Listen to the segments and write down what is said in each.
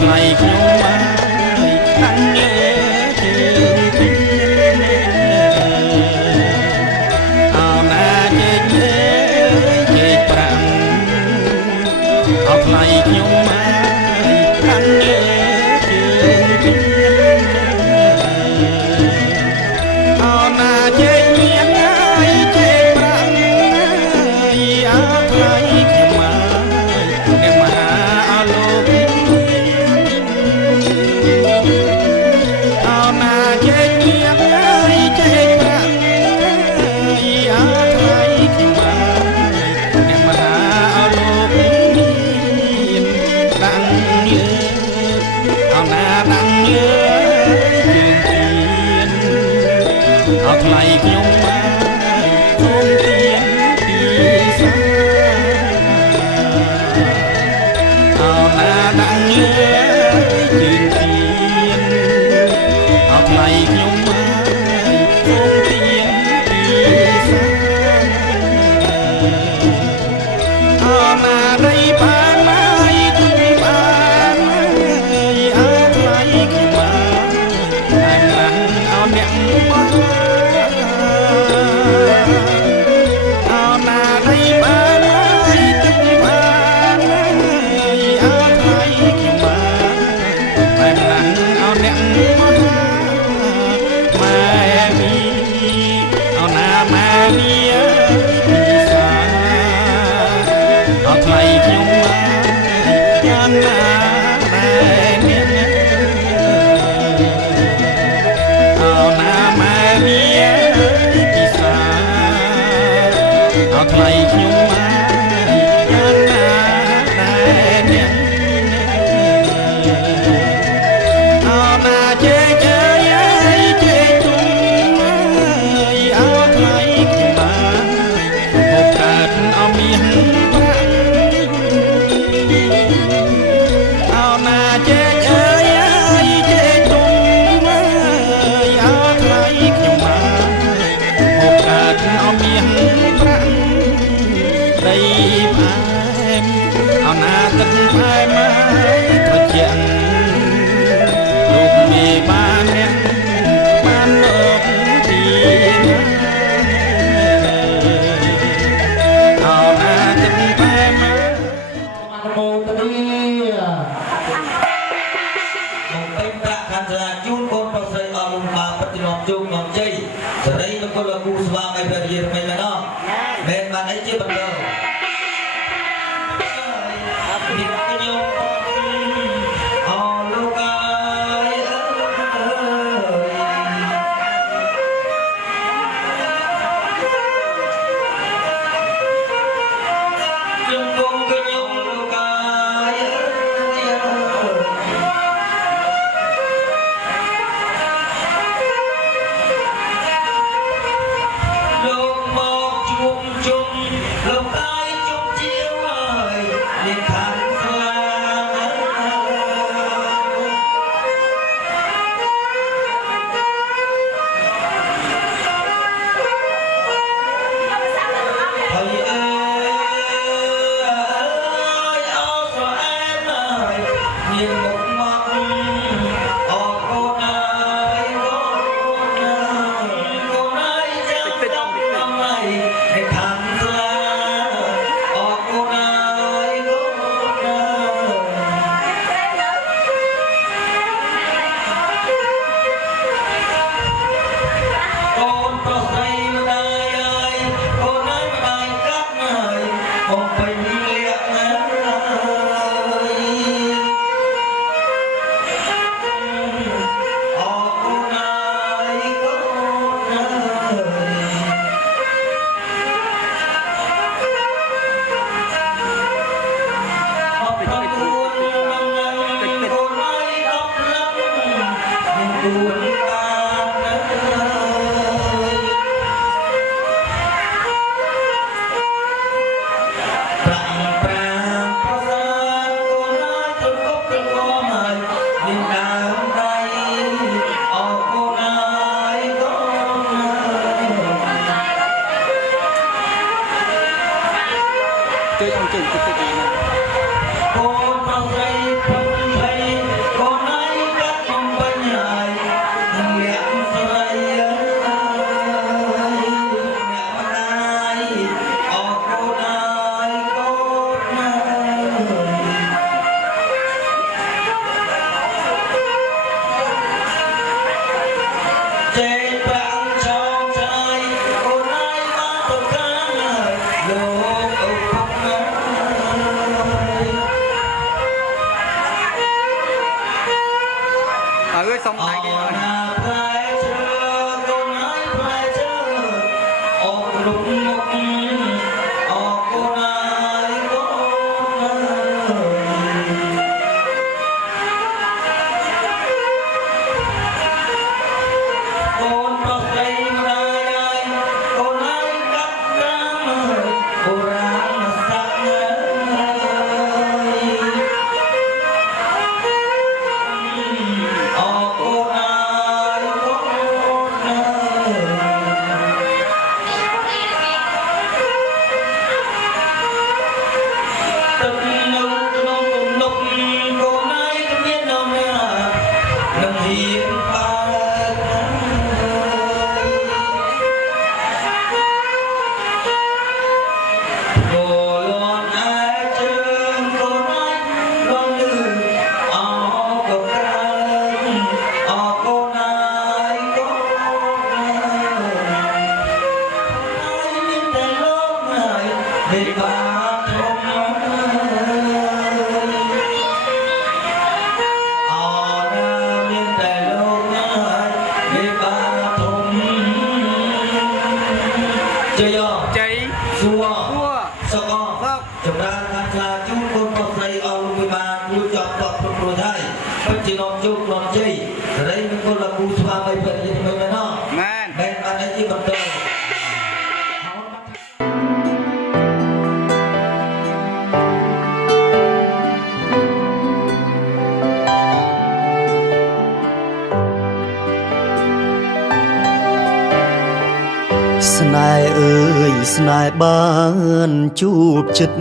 ថ្លៃខ្ញុំ អ อนจุกลอนใจอะไรมันก็ละกูสว่างไปเป็นยังไงไหมเนาะแม่อะไรที่มันเดินស្នេហ៍អើយស្នេហ៍បានជួបចិត្ត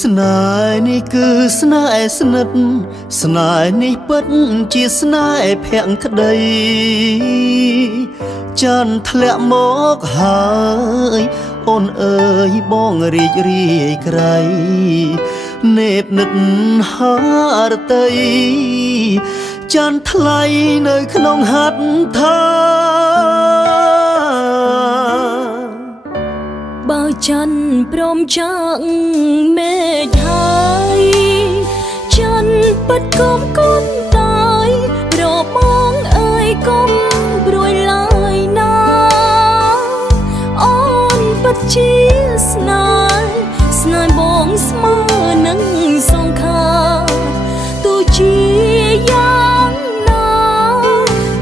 ស្នេហ៍នេះគឺស្នេហ៍ស្និទ្ធស្នេហ៍នេះពិតជាស្នេហ៍ភក្តីចាន់ធ្លាក់មកហើយអូនអើយបងរីករាយក្រៃនេបនិតហារតីចាន់ថ្លៃនៅក្នុងហត្ថថាបើច័ន្ទព្រមចាក់មេឃហើយច័ន្ទពិតគុំគុំតាយរបងអើយគុំព្រួយឡើយណាអូនពិតជាស្នេហ៍បងស្មើនឹងសងខាទោះជាយ៉ាងណា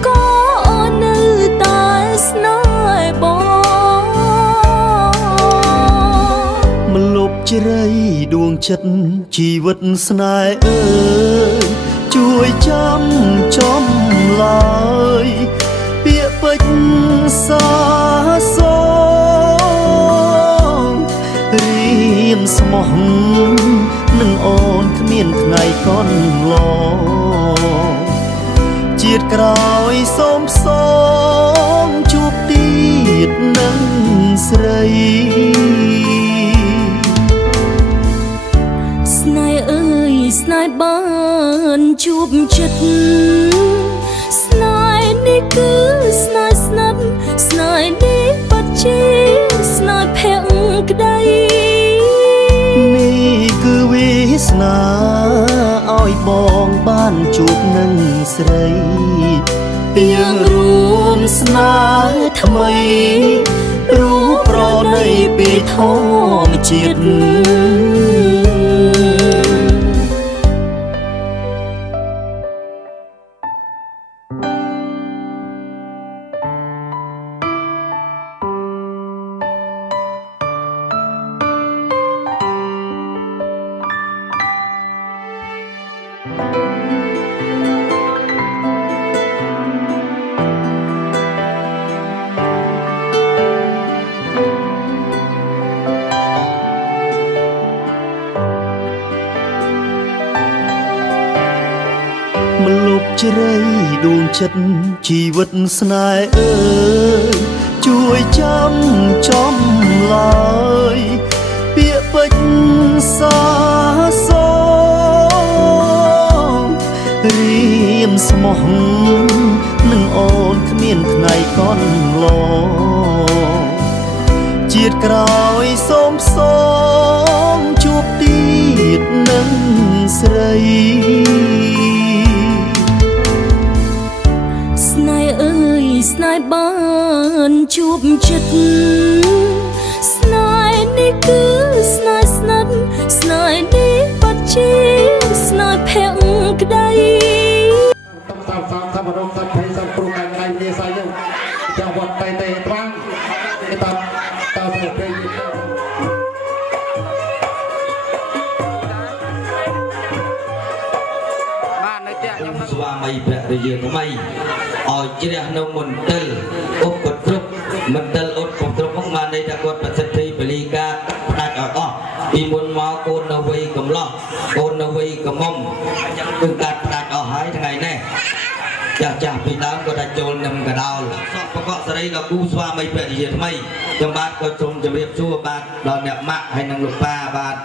ក៏នៅតែស្នេហ៍បងមិនលុបជ្រៃដួងចិត្តជីវិតស្នេហ៍អើយជួយចាំចំឡើយពាក្យពេចន៍សាសងរៀមស្មោះនឹងអូនគ្មានថ្ងៃកន់ឡងជាតិក្រោយសូមផ្សងជួបទៀតនឹងស្រីស្នេហ៍អើយស្នេហ៍បានជួបចិត្តស្នេហ៍នេះគឺស្នេហ៍ស្និទ្ធស្នេហ៍នេះពិតជាស្នេហ៍ភក្តីនេះគឺវាសនាឲ្យបងបានជួបនឹងស្រីយើងរួមស្នេហ៍ថ្មីរូបប្រណីពីធម្មជាតិមិនលុបជ្រៃដួងចិត្តជីវិតស្នេហ៍អើយជួយចាំចំឡើយពាក្យពេចន៍សាសងរៀមស្មោះនឹងអូនគ្មានថ្ងៃកន់ឡងជាតិក្រោយសូមផ្សងជួបទៀតនឹងស្រីស្នេហ៍អើយស្នេហ៍បានជួបចិត្តស្នេហ៍នេះគឺស្នេហ៍ស្និទ្ធស្នេហ៍នេះពិតជាស្នេហ៍ភក្តីតាមសាមរំសាភ័យសាព្រុកាយថ្ងៃនេះសាយយើងចាវត្តតៃតេត្រាំងគេតាមតើសុភ័យបាននៅផ្ទះខ្ញុំស្វាមីភរិយាថ្មីឲ្យជ្រះនៅមន្ទិលឧបទ្រពមន្ទិលឧបទ្រពមកបានន័យថាគាត់ប្រសិទ្ធិពលីកាផ្ដាច់ឲ្យអស់ពីមុនមកកូននៅវ័យកំឡោះកូននៅវ័យកំមុំអញ្ចឹងគឺការផ្ដាច់អស់ហើយថ្ងៃនេះចាស់ពីដើមក៏ថាចូលនឹមកដោលសពប្រកបសេរីដល់គូស្វាមីភរិយាថ្មីខ្ញុំបាទក៏សូមជម្រាបសួរបាទដល់អ្នកម៉ាក់ហើយនិងលោកប៉ាបាទ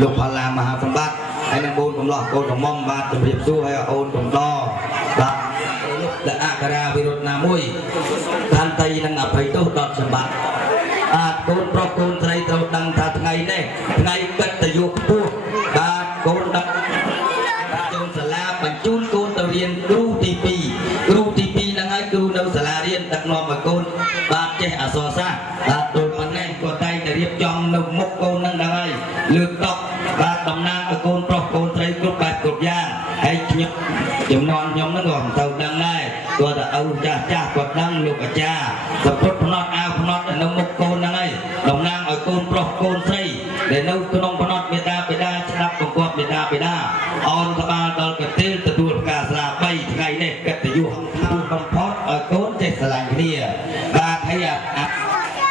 លោកផល្លាមហាសម្បត្តិហើយនិងកូនកំឡោះកូនកំមុំបាទជម្រាបសួរហើយអូនកំដបាទและอัคราวิรุณนามุยทันตีนังอภัยโตดอดสมบัติอาจโกนปรโกนไตรเต่าดังทาไงเน่ไงกัตยุพูบาดโกนดังจงสลาบรรจุโกนตะเรียนครูทีปีนังไงครูนสลาเรียนตักนอมโกนบาดเจอสอซาบาดโดนมันแน่กว่าไตแต่เรียบจอมนมุกโกนนังไงเลือกตอกบาดตำนาโกนปรโกนไตรกรุบแบบกรุบยาให้เงียบ ចំនួនខ្ញុំហ្នឹងក៏ទៅដឹងដែរគាត់ទៅឪចាស់គាត់ដឹងលោកអាចារ្យសពុតភ្នត់អាវភ្នត់នៅមុខកូនហ្នឹងឯងតំណាងឲ្យកូនប្រុសកូនស្រីដែលនៅក្នុងភ្នត់មេដាបេដាស្ដាប់បង្គាប់មេដាបេដាអនក្បាលដល់កទេលទទួលផ្កាស្លា3ថ្ងៃនេះកិត្តិយសបំផុតឲ្យកូនចេះស្រឡាញ់គ្នាបាទហើយ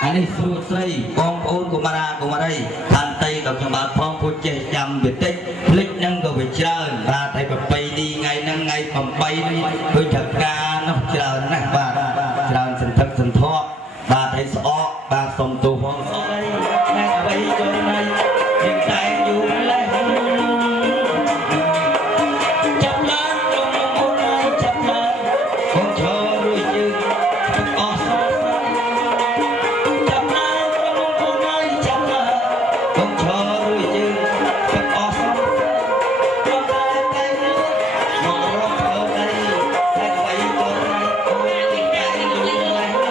អានេះស្រួលស្រីបងប្អូនកុមារាកុមារីឋានតីដល់ខ្ញុំបាទផងពុជចេះចាំបន្តិចភ្លេចនឹងក៏វាច្រើនបាទតែប្របីនេះថ្ងៃហ្នឹងថ្ងៃ8នេះឃើញថាការនោះច្រើនណាស់បាទច្រើនសន្ធឹកសន្ធាប់បាទឲ្យស្អកបាទសុំទោសផងស្អកអីតែអ្វីចូលណៃយើងតែយូរលេះចាប់ឡើងក្នុងមុខហើយចាប់ឡើងកូនឈររួចយើងអស់សោះចាប់ឡើងក្នុងមុខហើយចាប់ឡើងកូនឈររួចយើងអស់សោះក៏តែតែមករកធ្វើអីតែអ្វីចូលណៃអូយតែយូរលេះ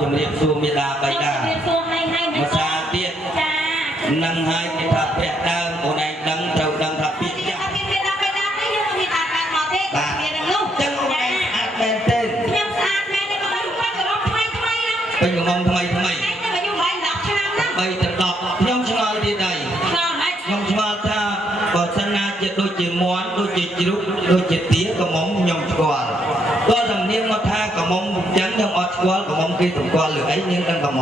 ជំរាបសួរមេដាបៃតាភាសាទៀតនឹងហើយគេថាពាក់ដើមអូនឯងដឹងត្រូវដឹងថាពាក្យចាស់មេដាបៃតានេះយើងមានអាចបានមកទេបាទមាននោះចឹងអូនឯងស្អាតមែនទេខ្ញុំស្អាតមែនទេក៏មិនបាច់ក៏រកថ្មីថ្មីណាពេញកំងថ្មីថ្មីតែខ្ញុំ10ឆ្នាំណា3ទៅ10ខ្ញុំឆ្ងល់ទៀតហើយខ្ញុំឆ្ងល់ថាបើសិនណាជាដូចជាមាន់ដូចជាជ្រូកដូចជាទាកំងខ្ញុំស្គាល់ក៏សំនៀងមកថាកំងចឹងខ្ញុំអត់ស្គាល់កំងគេសម្គាល់លើអីយើងដឹងកំង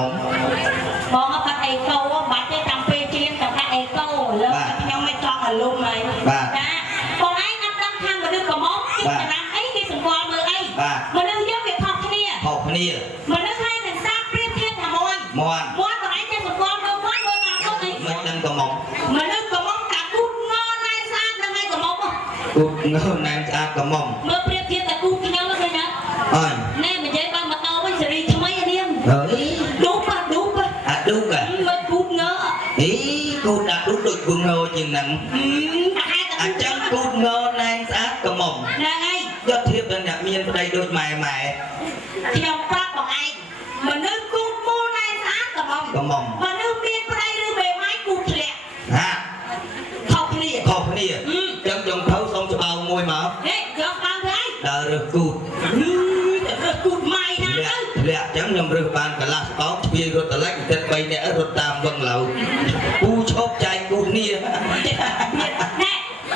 បងអត់អីកោបាត់ទេតាំងពេលជៀនតែថាអីកោលើខ្ញុំមិនចង់ឲ្យលុំហើយចាបងឯងអត់ដឹងខាងមនុស្សកំងគេសម្រាប់អីគេសម្គាល់មើលអីមនុស្សយើងវាខុសគ្នាមនុស្សហើយនឹងសាប្រៀបធៀបថាមាន់បងឯងចេះសម្គាល់មើលមាន់មើលមកអត់អីមិនដឹងកំងមនុស្សកំងកាគូតងណែស្អាតនឹងឯងកំងគូតងណែស្អាតកំងមើលប្រៀបធៀបតែគូខ្ញុំឃើញអត់ណែនិយាយបានមកដល់វិញសេរីថ្មីអានេះឌូបអាឌូបមិនគូតងអីគូតអាឌូបដូចគូងោជាងហ្នឹងអញ្ចឹងគូតងណែស្អាតកំងហ្នឹងហើយយកធៀបនឹងអ្នកមានប្តីដូចម៉ែខ្ញុំប្រាប់បងឯងមនុស្សគូតមូលណែស្អាតកំងមនុស្សមានប្តីឬមេម៉ាយគូតធ្លាក់ហាខុសគ្នាចឹងខ្ញុំទៅសុំច្បោងមួយមកហេយកបានទៅហើយដល់រើសគូតគូតម៉ៃណាទៅធ្លាក់ចឹងខ្ញុំរើសបានកន្លះស្បោកស្ពាយរត់តលិចទឹក3នាក់រត់តាមវឹងឡៅគូឈប់ចែកគូតនេះ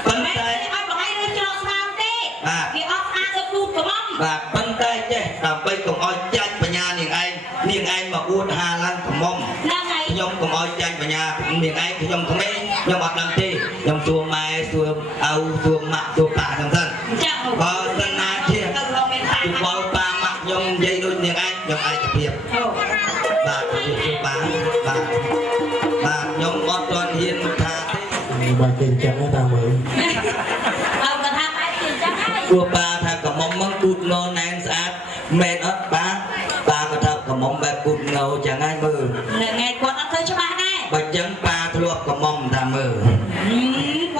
ប៉ុន្តែអត់បងឯងរើសច្រកស្នាមទេគេអត់ស្អាតទៅគូតកំងបាទប៉ុន្តែចេះដើម្បីកុំឲ្យចាច់បញ្ញានាងឯងមកអួតហាឡើងកំងហ្នឹងហើយខ្ញុំកុំឲ្យចាច់បញ្ញានាងឯងខ្ញុំក្មេងខ្ញុំអត់ដឹងទេខ្ញុំសួរម៉ែសួរឪសួរម៉ាក់សួរប៉ាចឹងទៅចាក់បើសិនណាជាទៅរកមេតាជួបប៉ាម៉ាក់ខ្ញុំនិយាយដូចនាងឯងខ្ញុំឯកភាពបាទជួបប៉ាបាទខ្ញុំអត់ទាន់ហ៊ានថាទេបាទគេចឹងតាមមើលអើក៏ថាបែបគេចឹងហើយព្រោះប៉ាថាកំមុំមកគូតងណែនស្អាតមែនអត់ប៉ា mong bạc cụt ngầu chẳng ai mơ នៅថ្ងៃគាត់